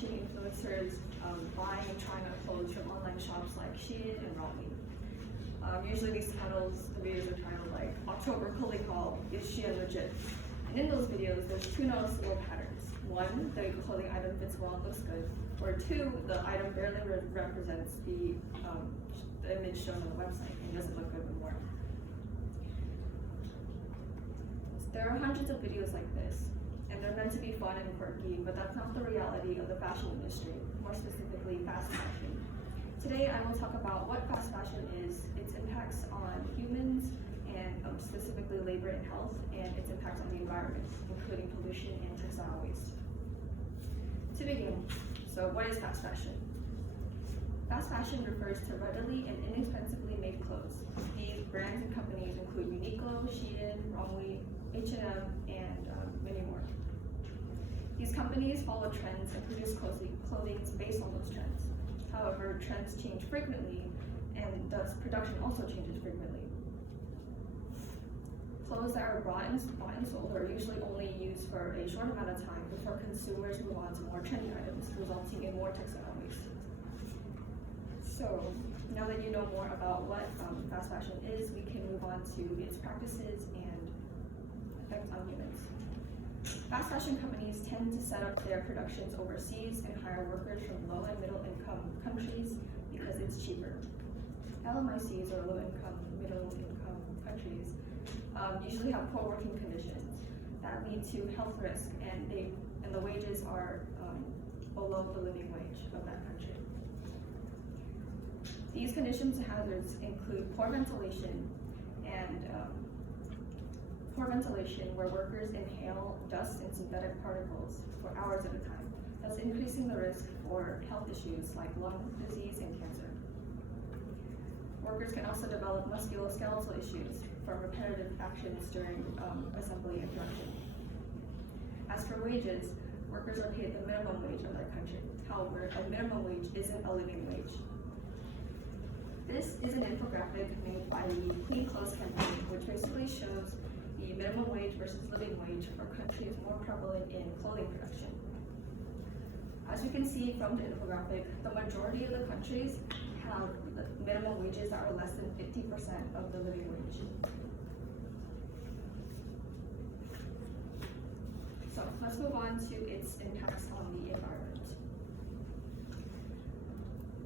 watching influencers buying and trying on clothes from online shops like Shein and Romney. Usually these titles, the videos are titled like October clothing haul, is Shein legit? And in those videos, there's two noticeable patterns. One, the clothing item fits well and looks good. Or two, the item barely represents the image shown on the website and doesn't look good when worn. There are hundreds of videos like this, and they're meant to be fun and quirky, but that's not the reality of the fashion industry, more specifically fast fashion. Today I will talk about what fast fashion is, its impacts on humans, and specifically labor and health, and its impacts on the environment, including pollution and textile waste. To begin, so what is fast fashion? Fast fashion refers to readily and inexpensively made clothes. These brands and companies include Uniqlo, Shein, Romney, H&M, and many more. These companies follow trends and produce clothing based on those trends. However, trends change frequently, and thus production also changes frequently. Clothes that are bought and sold are usually only used for a short amount of time before consumers move on to more trendy items, resulting in more textile waste. So, now that you know more about what fast fashion is, we can move on to its practices and effects on humans. Fast fashion companies tend to set up their productions overseas and hire workers from low and middle income countries because it's cheaper. LMICs, or low income, middle income countries, usually have poor working conditions that lead to health risk, and the wages are below the living wage of that country. These conditions and hazards include poor ventilation where workers inhale dust and synthetic particles for hours at a time, thus increasing the risk for health issues like lung disease and cancer. Workers can also develop musculoskeletal issues from repetitive actions during assembly and production. As for wages, workers are paid the minimum wage of their country. However, a minimum wage isn't a living wage. This is an infographic made by the Clean Clothes campaign, which basically shows the minimum wage versus living wage for countries more prevalent in clothing production. As you can see from the infographic, the majority of the countries have minimum wages that are less than 50% of the living wage. So let's move on to its impacts on the environment.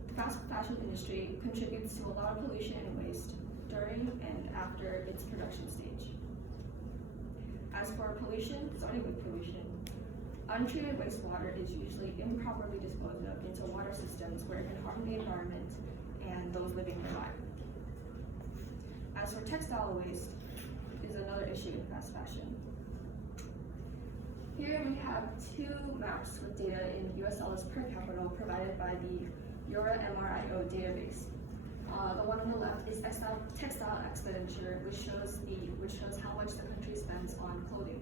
The fast fashion industry contributes to a lot of pollution and waste during and after its production stage. As for pollution, starting with pollution, untreated wastewater is usually improperly disposed of into water systems where it can harm the environment and those living nearby. As for textile waste, is another issue in fast fashion. Here we have two maps with data in US dollars per capita provided by the EURA-MRIO database. The one on the left is textile expenditure, which shows how much the country spends on clothing.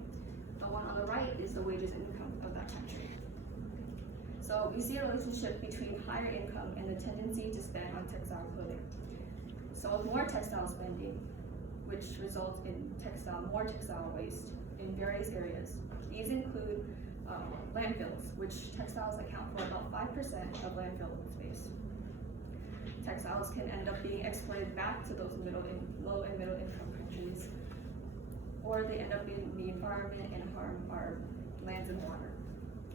The one on the right is the wages and income of that country. So we see a relationship between higher income and the tendency to spend on textile clothing. So more textile spending, which results in more textile waste in various areas. These include landfills, which textiles account for about 5% of landfill space. Textiles can end up being exported back to those low and middle income countries, or they end up in the environment and harm our lands and water.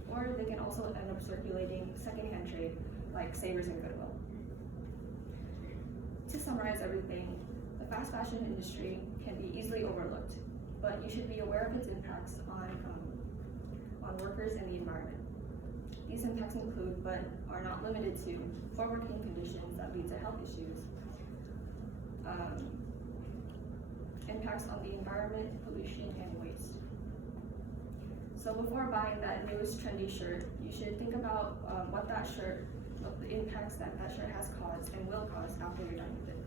Or they can also end up circulating secondhand trade like Savers and Goodwill. To summarize everything, the fast fashion industry can be easily overlooked, but you should be aware of its impacts on workers and the environment. These impacts include, but are not limited to, poor working conditions that lead to health issues, impacts on the environment, pollution, and waste. So before buying that newest trendy shirt, you should think about what the impacts that shirt has caused and will cause after you're done with it.